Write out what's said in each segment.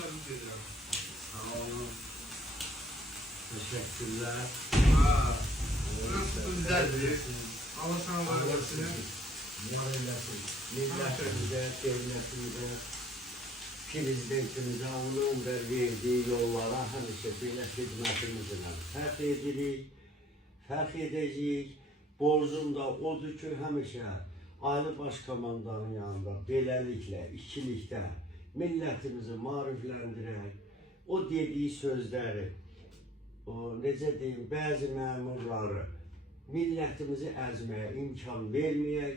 təbrik edirəm. Sağ olun. Teşekkürler. Nasıl güzeldir. Allah sana var olsun. Milletimize, devletimize, prezidentimize onun verdiği yollara həmişə xidmətimizlə fəxr edirik, fəxr edəcəyik. Borcum da odur ki, həmişə Ali Başkomandanın yanında beləliklə, ikilikdə millətimizi maarifləndirək. O dediği sözləri, o necə deyim, bəzi məmurları millətimizi əzməyə imkan verməyək,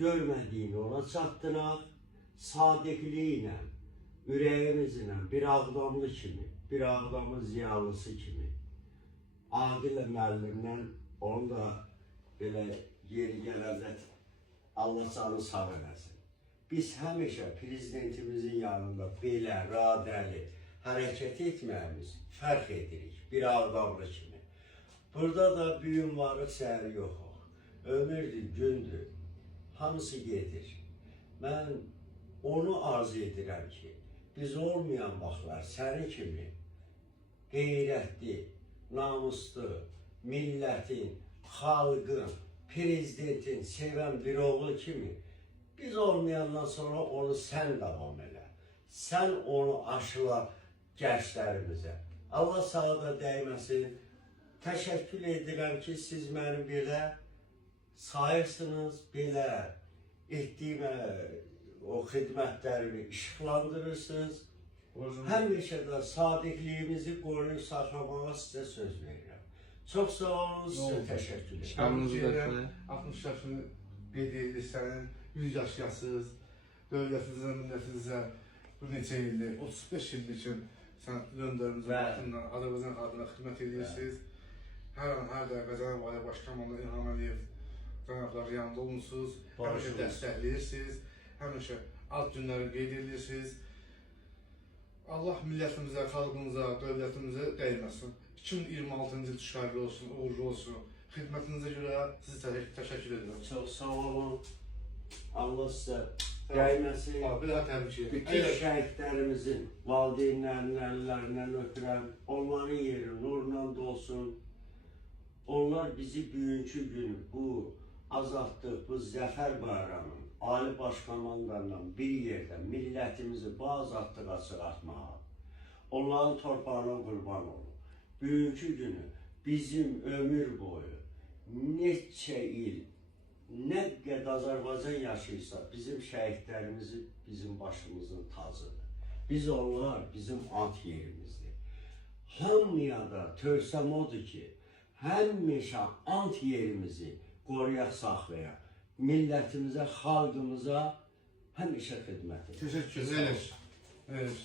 görmədiyini ona çatdıraq, sadiqliyi ilə, ürəyimizlə, bir Ağdamlı kimi, bir Ağdamın ziyalısı kimi, Aqilə müəllimdən onu da belə yeri gələndə Allah canı sağ eləsin. Biz həmişə prezidentimizin yanında belə radəli hərəkət etməyimiz fərq edirik, bir Ağdamlı kimi. Burada da büyüm varıq, səhər yoxuq. Ömürdür, gündür, hamısı gedir. Mən onu arzu edirəm ki, biz olmayan vaxtlar səni kimi qeyrətli, namuslu, millətin, xalqın, prezidentin sevən bir oğlu kimi biz olmayandan sonra onu sən davam elə. Sən onu aşıla gənclərimizə. Allah sağa da dəyməsin. Təşəkkür edirəm ki, siz mənim belə sayırsınız, belə etdiyim o xidmətlərimi işıqlandırırsınız. Həmişə də sadiqliyimizi qoruyub saxlamağa sizə söz verirəm. Çox sağ olun, sizə təşəkkür edirəm. 60 yaşını qeyd edilir sənin, 100 yaşyasız, dövlətinizə, millətinizə bu neçə ildir, 35 ildir ki, sən döndürümüzün altından Azərbaycan xalqına xidmət edirsiniz. Hər an, hər dəqiqə Cənab-ı Başkomandan İlham Əliyev cənabları yanında olmuşsunuz, həmişə dəstəkləyirsiniz, həmişə alt günləri qeyd edirsiniz. Allah millətimizə, xalqımıza, dövlətimizə dəyməsin. 2026-cı il düşərli olsun, uğurlu olsun. Xidmətinizə görə sizi təşəkkür edirəm. Çox sağ olun. Allah sizə dəyməsin. Bir daha təbrik edirəm. Bütün şəhidlərimizin valideynlərinin əllərindən öpürəm. Onların yeri nurla dolsun. Onlar bizi bugünkü gün bu azadlıq, bu zəfər bayramının Ali Başkomandanla bir yerdə millətimizi bu azadlığa çıxartmağa, onların torpağına qurban olun. Bugünkü günü bizim ömür boyu neçə il, nə qədər Azərbaycan yaşayırsa bizim şəhidlərimizi bizim başımızın tacıdır. Biz onlar bizim ant yerimizdir. Hamıya da tövsəm odur ki, həmişə ant yerimizi qoruyaq, saxlayaq. Millətimizə, xalqımıza həmişə xidmət edək. Teşekkür ederiz.